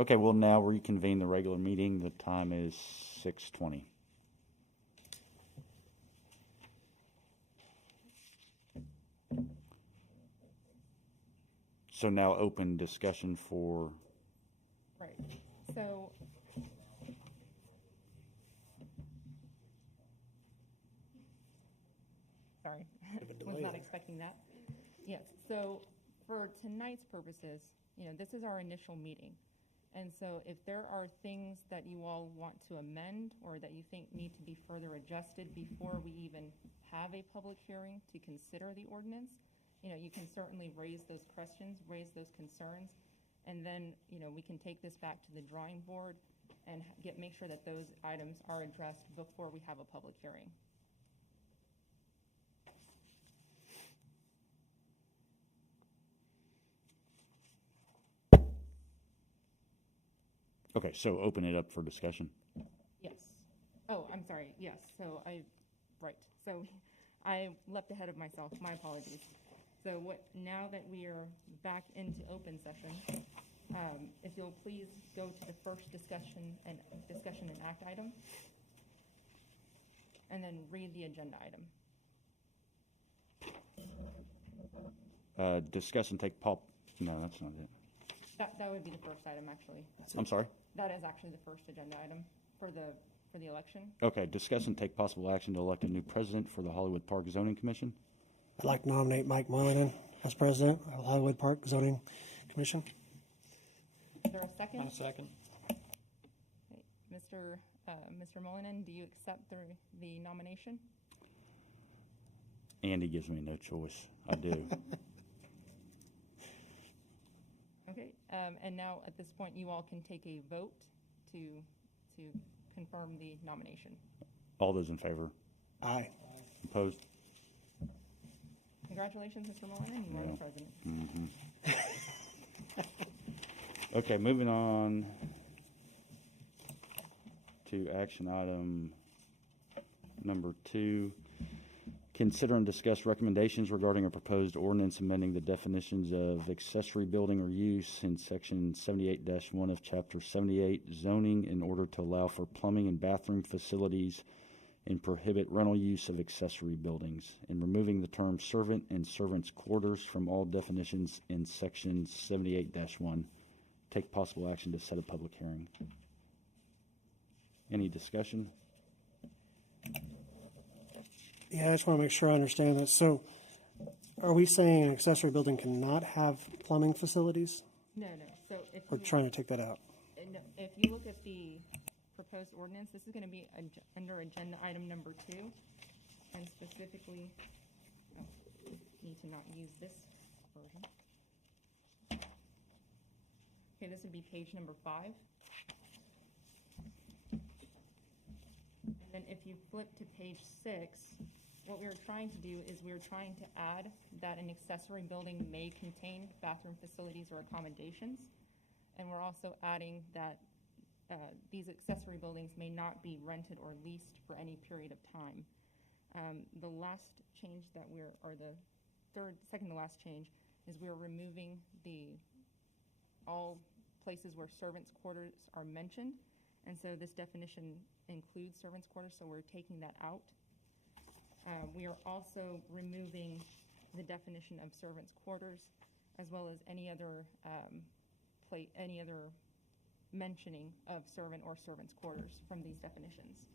Okay, we'll now reconvene the regular meeting. The time is 6:20. So now open discussion for, Right. So, sorry, was not expecting that. Yes, so for tonight's purposes, this is our initial meeting. And so if there are things that you all want to amend or that you think need to be further adjusted before we even have a public hearing to consider the ordinance, you can certainly raise those questions, raise those concerns, and then, we can take this back to the drawing board and make sure that those items are addressed before we have a public hearing. okay, so open it up for discussion. Yes. Oh, I'm sorry. Yes. So right. So I leapt ahead of myself. My apologies. So now that we are back into open session, if you'll please go to the first discussion and act item, and then read the agenda item. Discuss and take no, that's not it. That would be the first item, actually. I'm sorry? That is actually the first agenda item for the election. Okay, discuss and take possible action to elect a new president for the Hollywood Park Zoning Commission. I'd like to nominate Mike Moynihan as president of Hollywood Park Zoning Commission. Is there a second? I'll second. Okay. Mr. Moynihan, do you accept the nomination? Andy gives me no choice. I do. Okay, and now at this point, you all can take a vote to confirm the nomination. All those in favor? Aye. Opposed? Congratulations, Mr. Moynihan, you are the president. Mm-hmm. Okay, moving on to action item number 2. Consider and discuss recommendations regarding a proposed ordinance amending the definitions of accessory building or use in section 78-1 of chapter 78 zoning in order to allow for plumbing and bathroom facilities and prohibit rental use of accessory buildings, and removing the term servant and servants' quarters from all definitions in section 78-1. Take possible action to set a public hearing. Any discussion? Yeah, I just want to make sure I understand this. So are we saying an accessory building cannot have plumbing facilities? No. So We're trying to take that out. if you look at the proposed ordinance, this is going to be under agenda item number 2, and specifically, need to not use this version. Okay, this would be page number 5. And then if you flip to page 6, what we were trying to do is we were trying to add that an accessory building may contain bathroom facilities or accommodations. And we're also adding that these accessory buildings may not be rented or leased for any period of time. The last change that second to last change is we're removing all places where servants' quarters are mentioned. And so this definition includes servants' quarters, so we're taking that out. We are also removing the definition of servants' quarters, as well as any other mentioning of servant or servants' quarters from these definitions.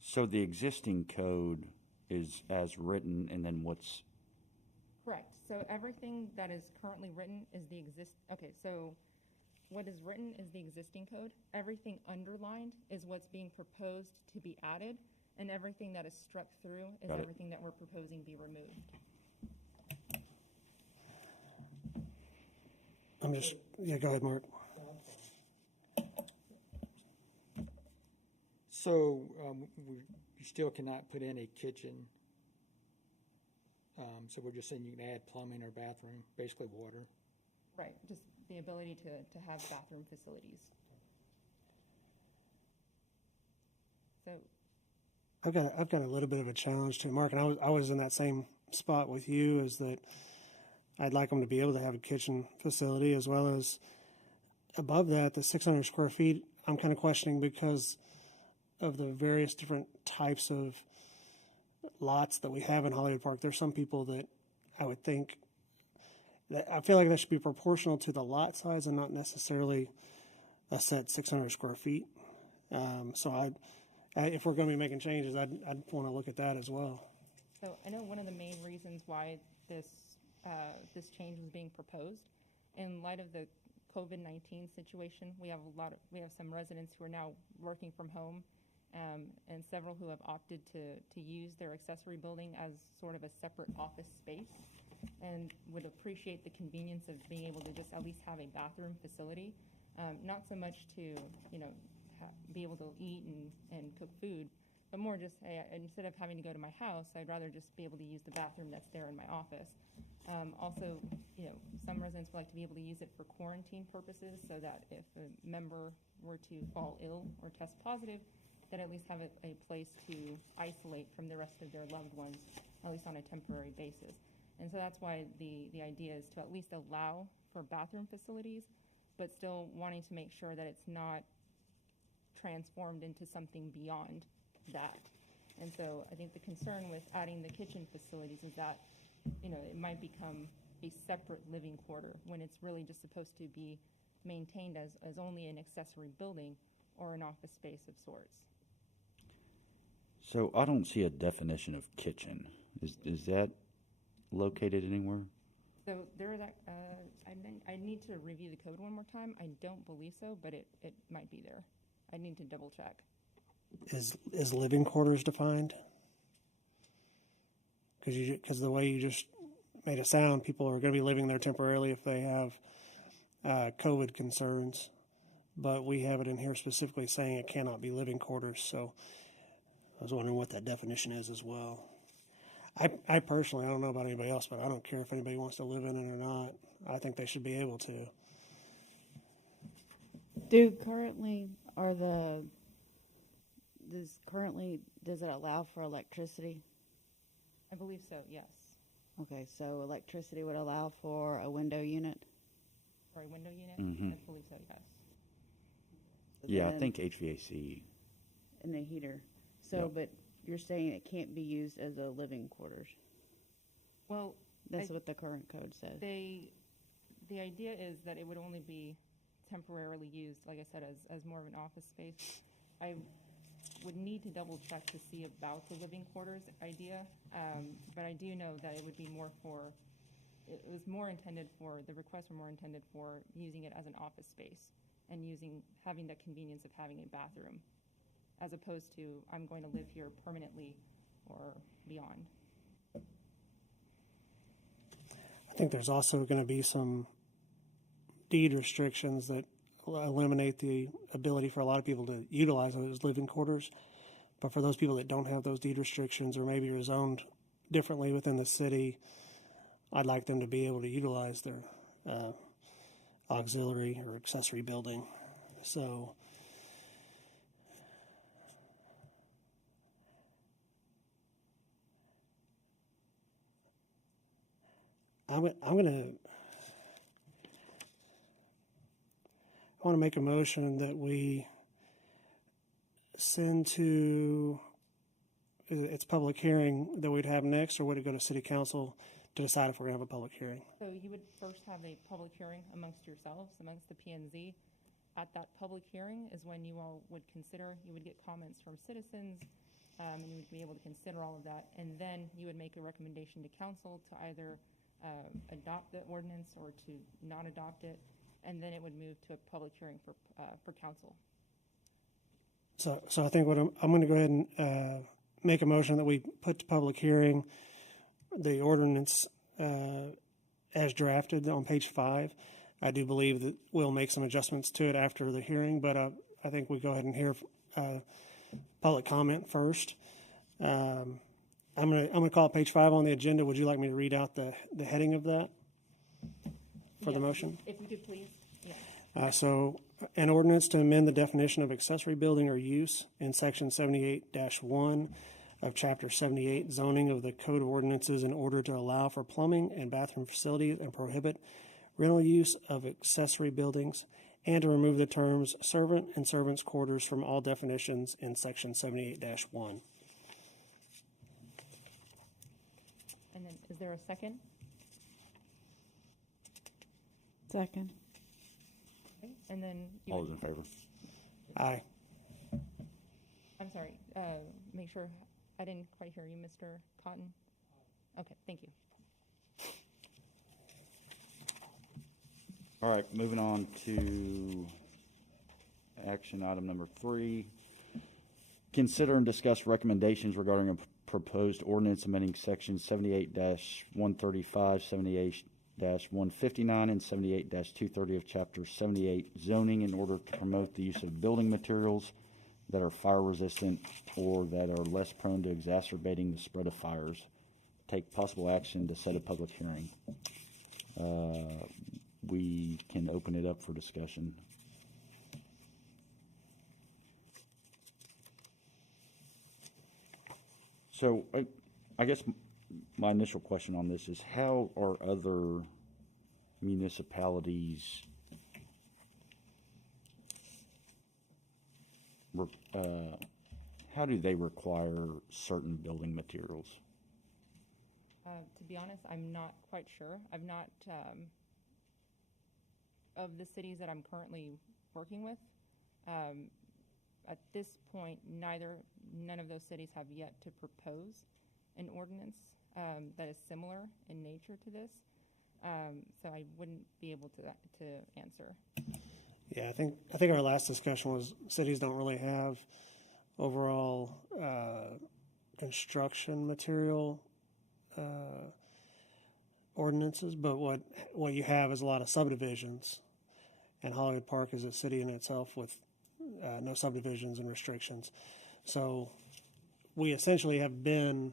So the existing code is as written, and then what's... Correct. So everything that is currently written is okay, so what is written is the existing code. Everything underlined is what's being proposed to be added, and everything that is struck through is everything that we're proposing be removed. Go ahead, Mark. So we still cannot put in a kitchen. So we're just saying you can add plumbing or bathroom, basically water. Right, just the ability to have bathroom facilities. So I've got a little bit of a challenge to it, Mark, and I was in that same spot with you, is that I'd like them to be able to have a kitchen facility as well as above that, the 600 square feet, I'm kind of questioning because of the various different types of lots that we have in Hollywood Park. There's some people that I would think that I feel like that should be proportional to the lot size and not necessarily a set 600 square feet. So if we're going to be making changes, I'd want to look at that as well. So I know one of the main reasons why this change was being proposed, in light of the COVID-19 situation, we have some residents who are now working from home, and several who have opted to use their accessory building as sort of a separate office space, and would appreciate the convenience of being able to just at least have a bathroom facility, not so much to be able to eat and cook food, but more just, hey, instead of having to go to my house, I'd rather just be able to use the bathroom that's there in my office. Also, some residents would like to be able to use it for quarantine purposes, so that if a member were to fall ill or test positive, that at least have a place to isolate from the rest of their loved ones, at least on a temporary basis. And so that's why the idea is to at least allow for bathroom facilities, but still wanting to make sure that it's not transformed into something beyond that. And so I think the concern with adding the kitchen facilities is that, it might become a separate living quarter when it's really just supposed to be maintained as only an accessory building or an office space of sorts. So I don't see a definition of kitchen. Is that located anywhere? So there is I need to review the code one more time. I don't believe so, but it might be there. I need to double check. Is living quarters defined? Because the way you just made it sound, people are going to be living there temporarily if they have COVID concerns. But we have it in here specifically saying it cannot be living quarters. So I was wondering what that definition is as well. I personally, I don't know about anybody else, but I don't care if anybody wants to live in it or not. I think they should be able to. Does it allow for electricity? I believe so, yes. Okay, so electricity would allow for a window unit? For a window unit? Mhm. I believe so, yes. Yeah, I Then- think HVAC. And a heater. So, Yep. but you're saying it can't be used as a living quarters? Well, That's I- what the current code says. the idea is that it would only be temporarily used, like I said, as more of an office space. I would need to double check to see about the living quarters idea, but I do know that it would be more the requests were more intended for using it as an office space and having the convenience of having a bathroom, as opposed to I'm going to live here permanently or beyond. I think there's also going to be some deed restrictions that eliminate the ability for a lot of people to utilize those living quarters. But for those people that don't have those deed restrictions or maybe are zoned differently within the city, I'd like them to be able to utilize their auxiliary or accessory building. So I want to make a motion that we send to its public hearing that we'd have next, or would it go to city council to decide if we're going to have a public hearing? So you would first have a public hearing amongst yourselves, amongst the P&Z. At that public hearing is when you all would get comments from citizens, and you would be able to consider all of that. And then you would make a recommendation to council to either adopt the ordinance or to not adopt it. And then it would move to a public hearing for council. So I think what I'm going to go ahead and make a motion that we put to public hearing the ordinance as drafted on page 5. I do believe that we'll make some adjustments to it after the hearing, but I think we go ahead and hear public comment first. I'm going to call it page 5 on the agenda. Would you like me to read out the heading of that for the Yes, motion? If you could please, yeah. So an ordinance to amend the definition of accessory building or use in section 78-1 of Chapter 78 zoning of the Code of Ordinances in order to allow for plumbing and bathroom facilities and prohibit rental use of accessory buildings, and to remove the terms servant and servants' quarters from all definitions in Section 78-1. And then, is there a second? Second. Okay, and then, All those in favor? Aye. I'm sorry, make sure, I didn't quite hear you, Mr. Cotton. Okay, thank you. All right, moving on to action item number 3. Consider and discuss recommendations regarding a proposed ordinance amending sections 78-135, 78-159, and 78-230 of Chapter 78 zoning in order to promote the use of building materials that are fire resistant or that are less prone to exacerbating the spread of fires. Take possible action to set a public hearing. We can open it up for discussion. So I guess my initial question on this is, how are other municipalities how do they require certain building materials? To be honest, I'm not quite sure. I've not, of the cities that I'm currently working with, at this point, none of those cities have yet to propose an ordinance that is similar in nature to this. So I wouldn't be able to answer. Yeah, I think our last discussion was cities don't really have overall construction material ordinances, but what you have is a lot of subdivisions, and Hollywood Park is a city in itself with no subdivisions and restrictions. So we essentially have been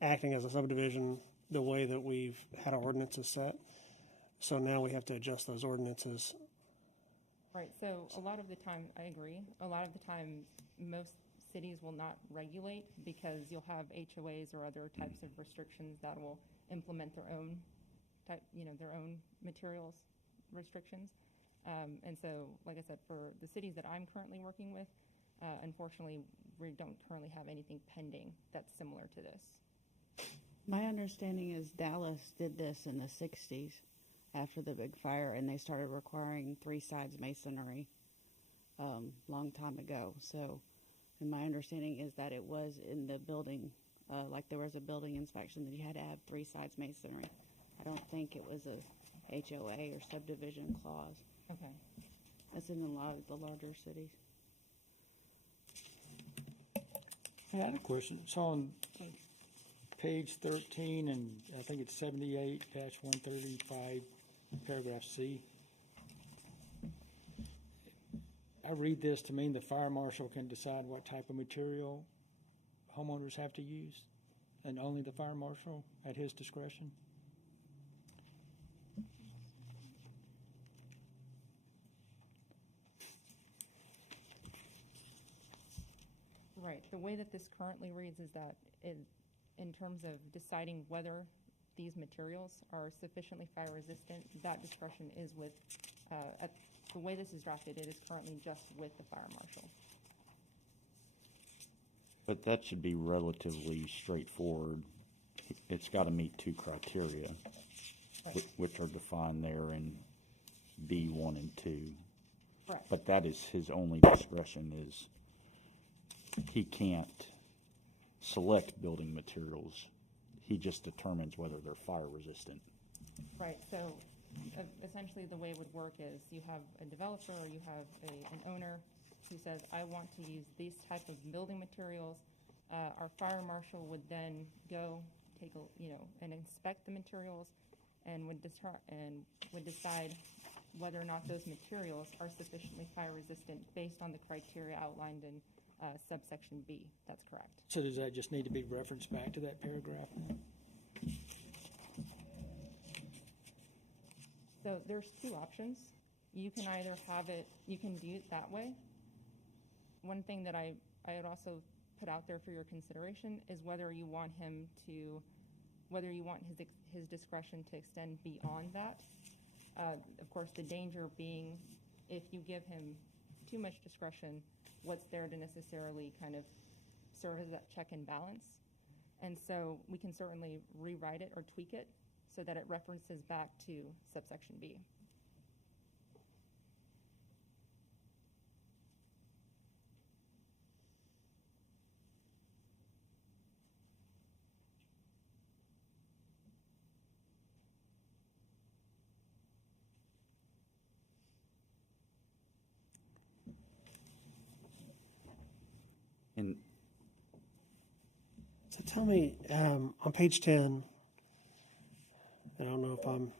acting as a subdivision the way that we've had our ordinances set. So now we have to adjust those ordinances. Right, so a lot of the time, I agree, a lot of the time, most cities will not regulate because you'll have HOAs or other types of restrictions that will implement their own type, their own materials restrictions. And so, like I said, for the cities that I'm currently working with, unfortunately, we don't currently have anything pending that's similar to this. My understanding is Dallas did this in the 60s after the big fire, and they started requiring 3 sides masonry long time ago. So, and my understanding is that it was in the building, like there was a building inspection that you had to have 3 sides masonry. I don't think it was a HOA or subdivision clause. Okay. That's in a lot of the larger cities. I had a question. It's on page 13, and I think it's 78-135, paragraph C. I read this to mean the fire marshal can decide what type of material homeowners have to use, and only the fire marshal at his discretion. Right, the way that this currently reads is that in terms of deciding whether these materials are sufficiently fire resistant, that discretion is with, the way this is drafted, it is currently just with the fire marshal. But that should be relatively straightforward. It's got to meet 2 criteria, Right. which are defined there in B1 and 2. Correct. But that is his only discretion, is he can't select building materials. He just determines whether they're fire resistant. Right, so essentially the way it would work is you have a developer or you have an owner who says, I want to use these type of building materials. Our fire marshal would then go take and inspect the materials and would decide whether or not those materials are sufficiently fire resistant based on the criteria outlined in subsection B. That's correct. So does that just need to be referenced back to that paragraph? So there's 2 options. You can either have it, you can do it that way. One thing that I would also put out there for your consideration is whether you want his discretion to extend beyond that. Of course, the danger being if you give him too much discretion, what's there to necessarily kind of serve as that check and balance? And so we can certainly rewrite it or tweak it so that it references back to subsection B. And So tell me, on page 10, I don't know if I'm,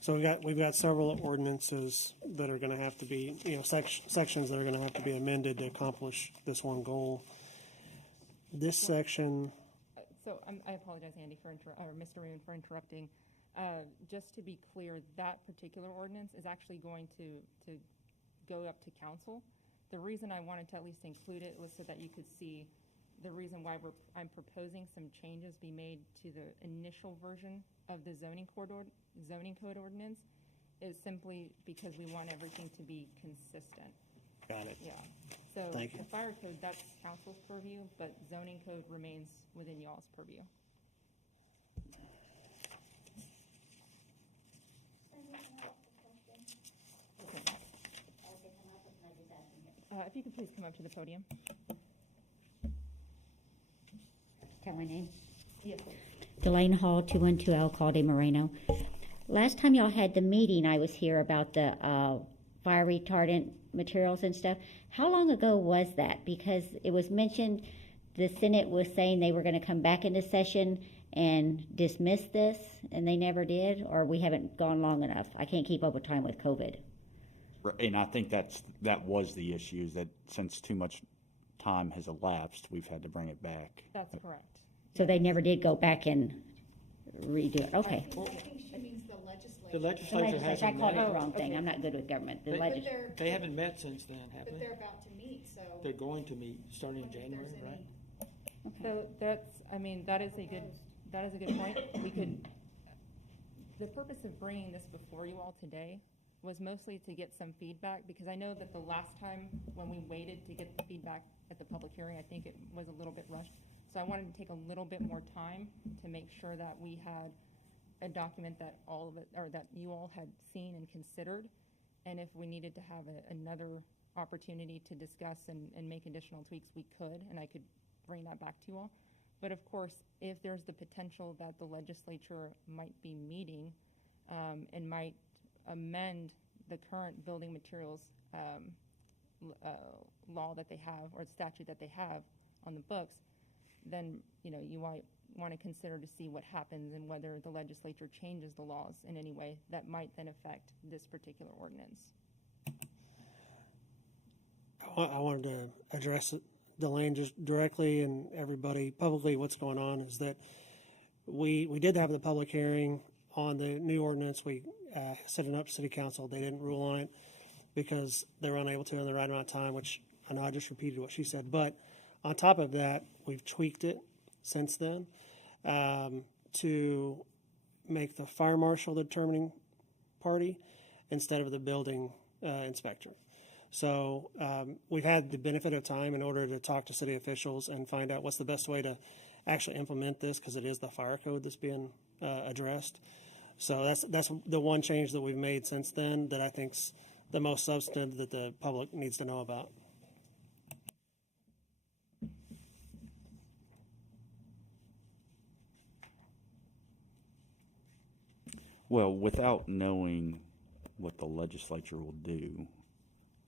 so we've got several ordinances that are gonna have to be, sections that are gonna have to be amended to accomplish this one goal. This section, So I apologize, Andy, or Mr. Raymond, for interrupting. Just to be clear, that particular ordinance is actually going to go up to council. The reason I wanted to at least include it was so that you could see the reason why I'm proposing some changes be made to the initial version of the zoning code ordinance is simply because we want everything to be consistent. got it. Yeah. So Thank you. the fire code, that's council's purview, but zoning code remains within y'all's purview. If you could please come up to the podium. Tell my name. Yes. Delane Hall, 212 Alcalde Moreno. Last time y'all had the meeting, I was here about the fire retardant materials and stuff. How long ago was that? Because it was mentioned the Senate was saying they were going to come back into session and dismiss this, and they never did, or we haven't gone long enough. I can't keep up with time with COVID. and I think that was the issue, is that since too much time has elapsed, we've had to bring it back. That's correct. So they never did go back and redo it. Okay. I think she means the legislature. The The legislature legislature, I hasn't called it met. the wrong thing. okay. I'm not good with government. The They- But legislature. they're, They haven't met since then, have but they? they're about to meet, so. They're going to meet starting in if there's January, any- right? So that is a good point. We could, the purpose of bringing this before you all today was mostly to get some feedback, because I know that the last time when we waited to get the feedback at the public hearing, I think it was a little bit rushed. So I wanted to take a little bit more time to make sure that we had a document that all of it, or that you all had seen and considered. And if we needed to have another opportunity to discuss and make additional tweaks, we could, and I could bring that back to you all. But of course, if there's the potential that the legislature might be meeting and might amend the current building materials law that they have, or statute that they have on the books, then you might want to consider to see what happens and whether the legislature changes the laws in any way that might then affect this particular ordinance. I wanted to address it, Delane, just directly, and everybody publicly. What's going on is that we did have the public hearing on the new ordinance. We set it up to city council. They didn't rule on it because they were unable to in the right amount of time, which I know I just repeated what she said. But on top of that, we've tweaked it since then to make the fire marshal the determining party instead of the building inspector. So we've had the benefit of time in order to talk to city officials and find out what's the best way to actually implement this, because it is the fire code that's being addressed. So that's the one change that we've made since then that I think's the most substantive that the public needs to know about. Well, without knowing what the legislature will do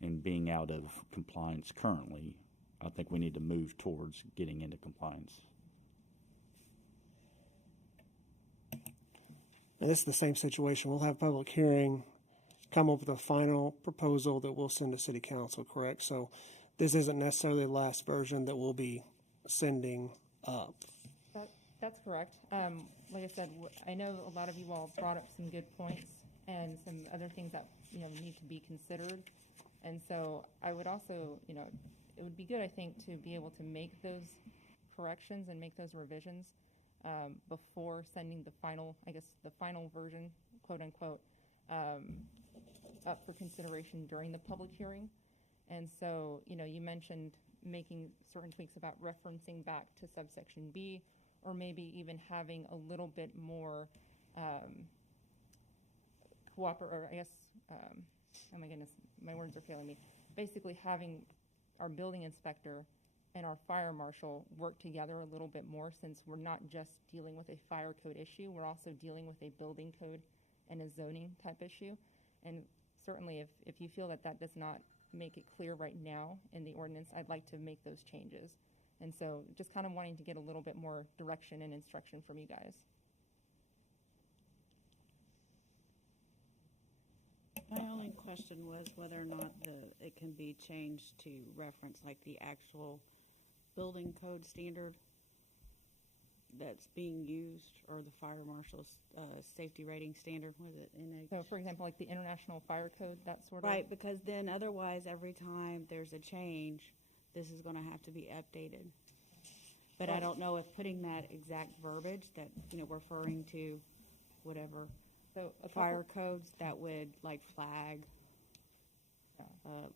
and being out of compliance currently, I think we need to move towards getting into compliance. And this is the same situation. We'll have public hearing, come up with a final proposal that we'll send to city council, correct? So this isn't necessarily the last version that we'll be sending up. That's correct. Like I said, I know a lot of you all brought up some good points and some other things that need to be considered. And so I would also, it would be good, I think, to be able to make those corrections and make those revisions before sending the final, I guess, the final version, quote unquote, up for consideration during the public hearing. And so, you mentioned making certain tweaks about referencing back to subsection B, or maybe even having a little bit more or I guess, oh my goodness, my words are failing me. Basically having our building inspector and our fire marshal work together a little bit more, since we're not just dealing with a fire code issue, we're also dealing with a building code and a zoning type issue. And certainly if you feel that that does not make it clear right now in the ordinance, I'd like to make those changes. And so just kind of wanting to get a little bit more direction and instruction from you guys. My only question was whether or not it can be changed to reference like the actual building code standard that's being used, or the fire marshal's safety rating standard. Was it NH? So for example, like the International Fire Code, that sort of. Right, because then otherwise every time there's a change, this is going to have to be updated. But I don't know if putting that exact verbiage that, referring to whatever So a fire codes, that would like flag,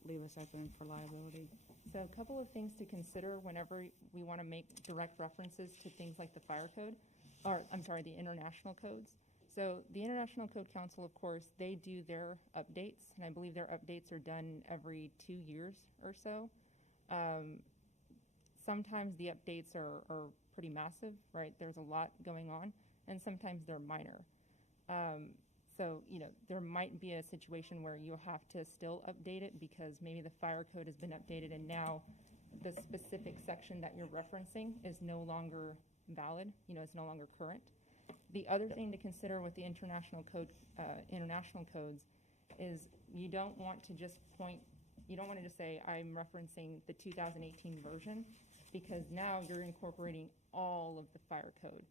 leave us open for liability. So a couple of things to consider whenever we want to make direct references to things like the fire code, or I'm sorry, the international codes. So the International Code Council, of course, they do their updates, and I believe their updates are done every 2 years or so. Sometimes the updates are pretty massive, right? There's a lot going on, and sometimes they're minor. So, there might be a situation where you'll have to still update it because maybe the fire code has been updated and now the specific section that you're referencing is no longer valid, it's no longer current. The other thing to consider with the international codes is you don't want to just say, I'm referencing the 2018 version, because now you're incorporating all of the fire code.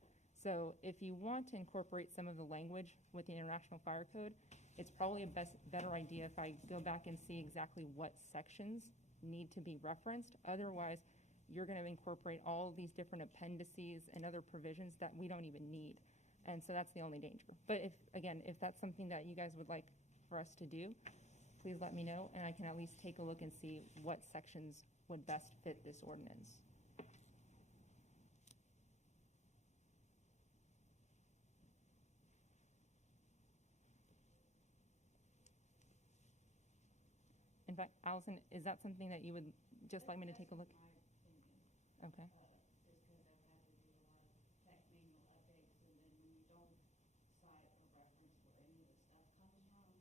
So if you want to incorporate some of the language with the International Fire Code, it's probably a better idea if I go back and see exactly what sections need to be referenced. Otherwise, you're going to incorporate all of these different appendices and other provisions that we don't even need. And so that's the only danger. But if that's something that you guys would like for us to do, please let me know, and I can at least take a look and see what sections would best fit this ordinance. In fact, Allison, is that something that you would just like me to take a look? Okay.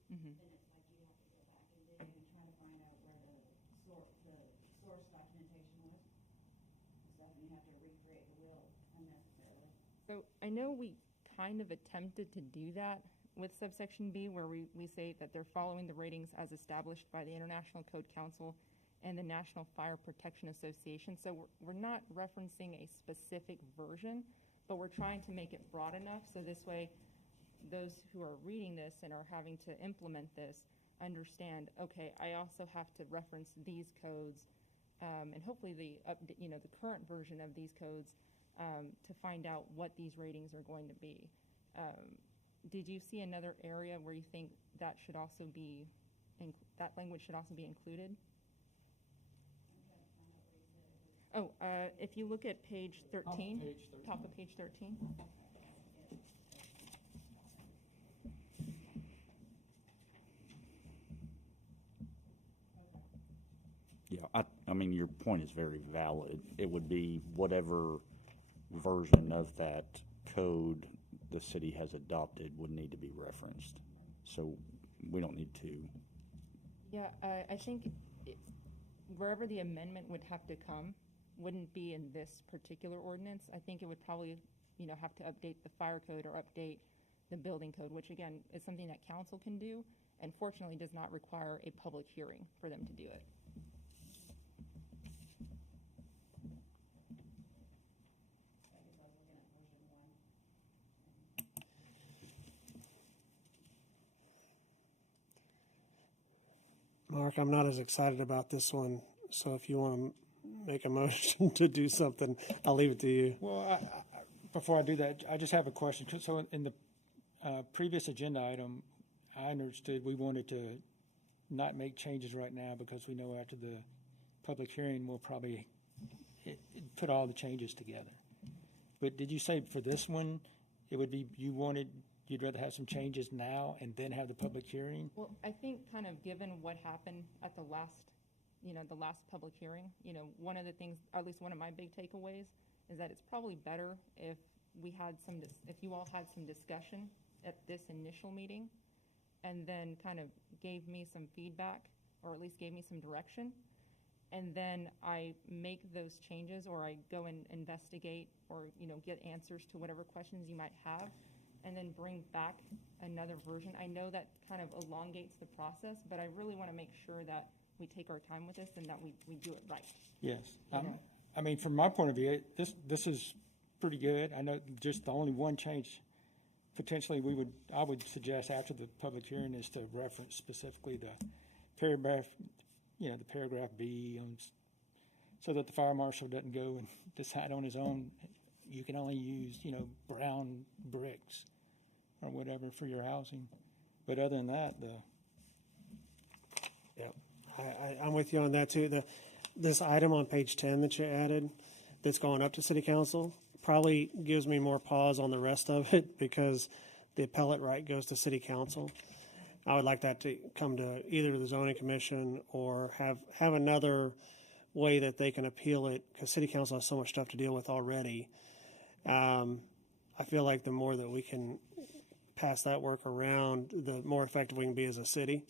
Mm-hmm. Then it's like you have to go back and dig and try to find out where the source documentation was and stuff, and you have to recreate the wheel unnecessarily. So I know we kind of attempted to do that with subsection B, where we say that they're following the ratings as established by the International Code Council and the National Fire Protection Association. So we're not referencing a specific version, but we're trying to make it broad enough so this way those who are reading this and are having to implement this understand, okay, I also have to reference these codes, and hopefully the current version of these codes to find out what these ratings are going to be. Did you see another area where you think that should also be, that language should also be included? Oh, if you look at page 13, top of page 13. Yeah, I mean, your point is very valid. It would be whatever version of that code the city has adopted would need to be referenced. So we don't need to. Yeah, I think wherever the amendment would have to come wouldn't be in this particular ordinance. I think it would probably, have to update the fire code or update the building code, which again is something that council can do, and fortunately does not require a public hearing for them to do it. Mark, I'm not as excited about this one So if you want to make a motion to do something, I'll leave it to you. Well, before I do that, I just have a question. So in the previous agenda item, I understood we wanted to not make changes right now because we know after the public hearing, we'll probably put all the changes together. But did you say for this one, it would be, you'd rather have some changes now and then have the public hearing? Well, I think kind of given what happened at the last public hearing, one of the things, or at least one of my big takeaways, is that it's probably better if if you all had some discussion at this initial meeting and then kind of gave me some feedback, or at least gave me some direction, and then I make those changes, or I go and investigate, or, get answers to whatever questions you might have, and then bring back another version. I know that kind of elongates the process, but I really want to make sure that we take our time with this and that we do it right. Yes. Okay. I mean, from my point of view, this is pretty good. I know just the only one change potentially I would suggest after the public hearing is to reference specifically the paragraph, the paragraph B, so that the fire marshal doesn't go and decide on his own, you can only use, brown bricks or whatever for your housing. But other than that, Yeah, I'm with you on that too. This item on page 10 that you added, that's going up to city council, probably gives me more pause on the rest of it because the appellate right goes to city council. I would like that to come to either the zoning commission or have another way that they can appeal it, because city council has so much stuff to deal with already. I feel like the more that we can pass that work around, the more effective we can be as a city,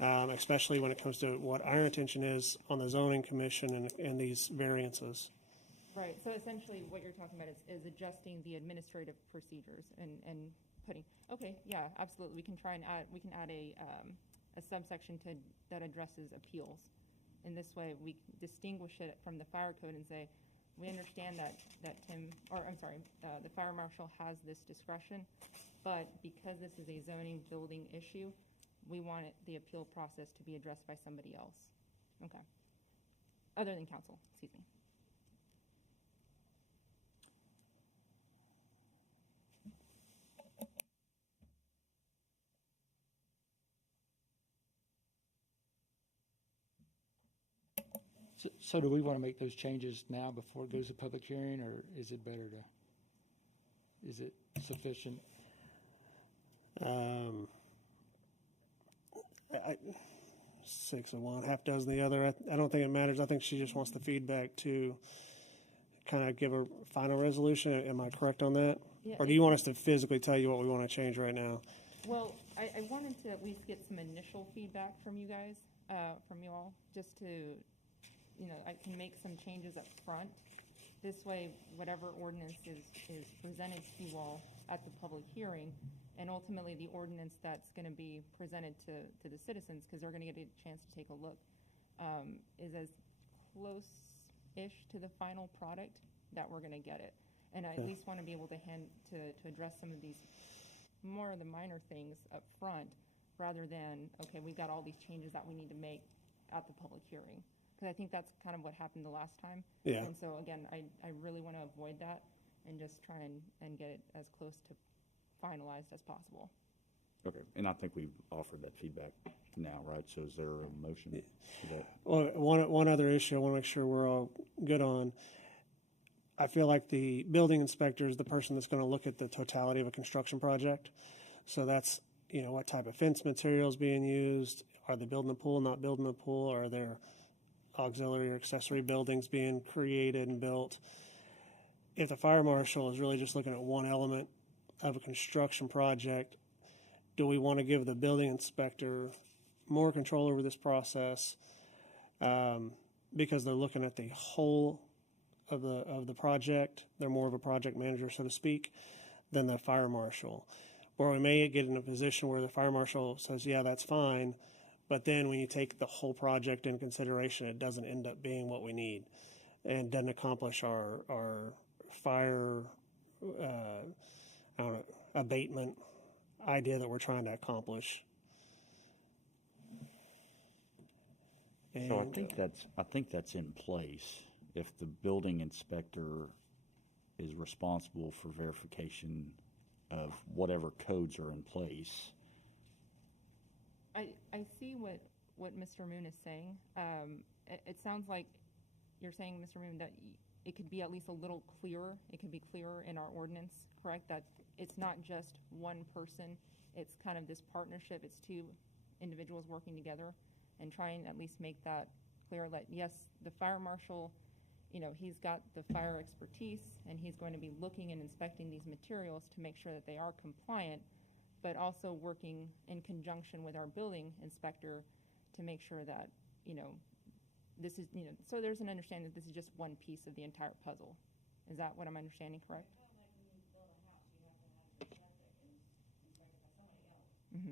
especially when it comes to what our intention is on the zoning commission and these variances. Right, so essentially what you're talking about is adjusting the administrative procedures and putting, okay, yeah, absolutely, we can add a subsection that addresses appeals. In this way, we distinguish it from the fire code and say, we understand that the fire marshal has this discretion, but because this is a zoning building issue, we want the appeal process to be addressed by somebody else. Okay. Other than council, excuse me. so do we want to make those changes now before it goes to public hearing, or is it sufficient? I 6 of one, half dozen the other. I don't think it matters. I think she just wants the feedback to kind of give a final resolution. Am I correct on that? Yeah, Or do you want us to physically tell you what we want to change right now? Well, I wanted to at least get some initial feedback from you guys, from you all, just to, I can make some changes up front. This way, whatever ordinance is presented to you all at the public hearing, and ultimately the ordinance that's going to be presented to the citizens, because they're going to get a chance to take a look, is as close-ish to the final product that we're going to get it. And I at least want to be able to address some of these more of the minor things up front, rather than, okay, we've got all these changes that we need to make at the public hearing. Because I think that's kind of what happened the last time. Yeah. And so again, I really want to avoid that and just try and get it as close to finalized as possible. Okay, and I think we've offered that feedback now, right? So is there a motion to that? Well, one other issue I want to make sure we're all good on. I feel like the building inspector is the person that's going to look at the totality of a construction project. So that's, what type of fence material is being used. Are they building a pool, not building a pool? Are there auxiliary or accessory buildings being created and built? If the fire marshal is really just looking at one element of a construction project, do we want to give the building inspector more control over this process because they're looking at the whole of the project? They're more of a project manager, so to speak, than the fire marshal. Or we may get in a position where the fire marshal says, yeah, that's fine, but then when you take the whole project into consideration, it doesn't end up being what we need and doesn't accomplish our fire abatement idea that we're trying to accomplish. So I And, think that's in place. If the building inspector is responsible for verification of whatever codes are in place. I see what Mr. Moon is saying. It sounds like you're saying, Mr. Moon, that it could be at least a little clearer. It could be clearer in our ordinance, correct? That it's not just one person. It's kind of this partnership. It's two individuals working together and trying at least make that clear. That yes, the fire marshal, he's got the fire expertise and he's going to be looking and inspecting these materials to make sure that they are compliant, but also working in conjunction with our building inspector to make sure that, this is, so there's an understanding that this is just one piece of the entire puzzle. Is that what I'm understanding correct? Mm-hmm.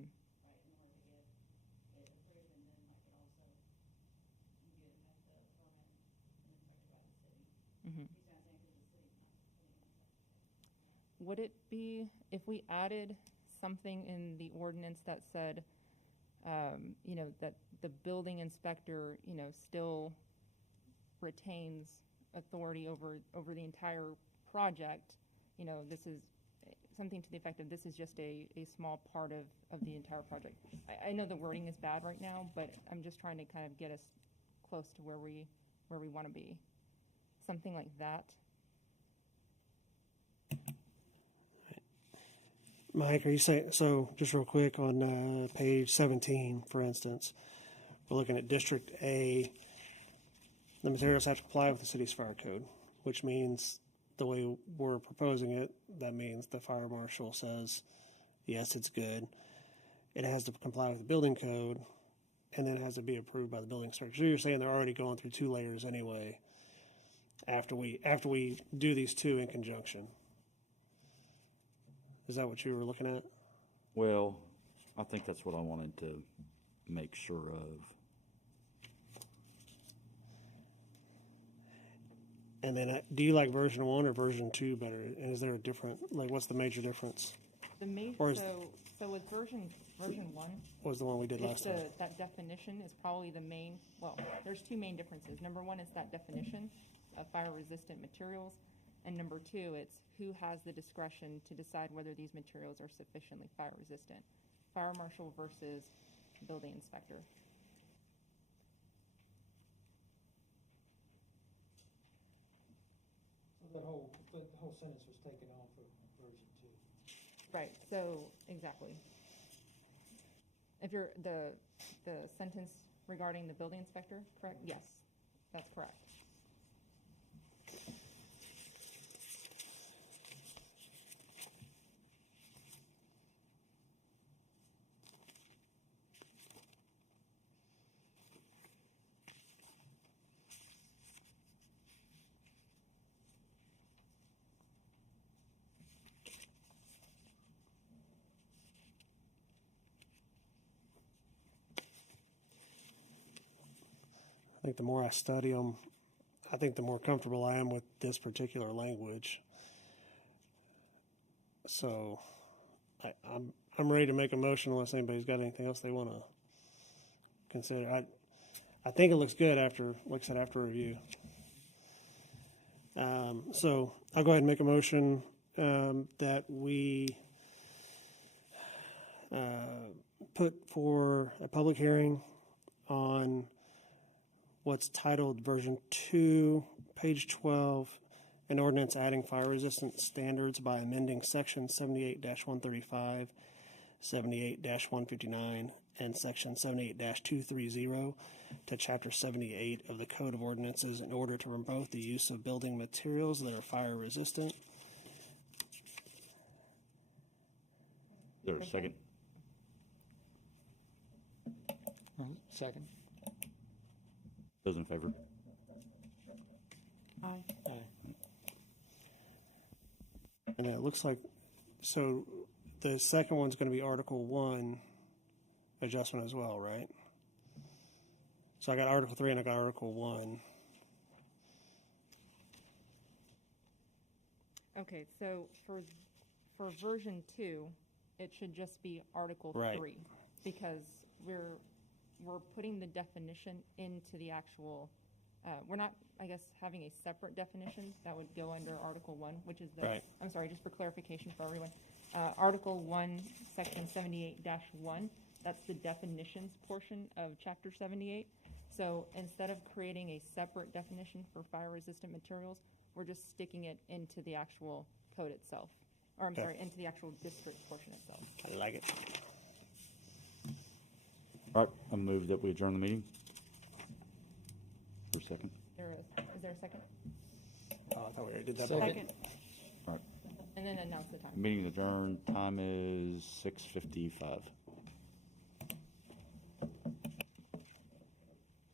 Mm-hmm. Would it be, if we added something in the ordinance that said, that the building inspector, still retains authority over the entire project, this is something to the effect of this is just a small part of the entire project. I know the wording is bad right now, but I'm just trying to kind of get us close to where we want to be. Something like that. Mike, are you saying, so just real quick on page 17, for instance, we're looking at District A, the materials have to comply with the city's fire code, which means the way we're proposing it, that means the fire marshal says, yes, it's good. It has to comply with the building code, and then it has to be approved by the building inspector. So you're saying they're already going through two layers anyway after we do these two in conjunction. Is that what you were looking at? Well, I think that's what I wanted to make sure of. And then do you like version 1 or version 2 better? And is there a different, what's the major difference? The major, Or is- so with version 1, What was the one we did last time? that definition is probably the main, well, there's two main differences. Number one is that definition of fire-resistant materials. And number two, it's who has the discretion to decide whether these materials are sufficiently fire-resistant. Fire marshal versus building inspector. The whole sentence was taken off of version 2. Right, so, exactly. If you're, the sentence regarding the building inspector, correct? Yes, that's correct. I think the more I study them, I think the more comfortable I am with this particular language. So I'm ready to make a motion unless anybody's got anything else they want to consider. I think it looks good after review. So I'll go ahead and make a motion that we put for a public hearing on what's titled version 2, page 12, an ordinance adding fire-resistant standards by amending section 78-135, 78-159, and section 78-230 to chapter 78 of the Code of Ordinances in order to promote the use of building materials that are fire-resistant. Is there a second? Second. Those in favor? Aye. Aye. And it looks like, so the second one's going to be Article 1 adjustment as well, right? So I got Article 3 and I got Article 1. Okay, so for version 2, it should just be Article Right. 3, because we're we're putting the definition into the actual, we're not, I guess, having a separate definition that would go under Article 1, which is the, Right. I'm sorry, just for clarification for everyone. Article 1, Section 78-1, that's the definitions portion of Chapter 78. So instead of creating a separate definition for fire-resistant materials, we're just sticking it into the actual code itself. Or, I'm Okay. sorry, into the actual district portion itself. I like it. All right, I move that we adjourn the meeting. For a second. Is there a second? Oh, I thought we already did that. Second. Second. All right, And then announce the time. meeting adjourned. Time is 6:55.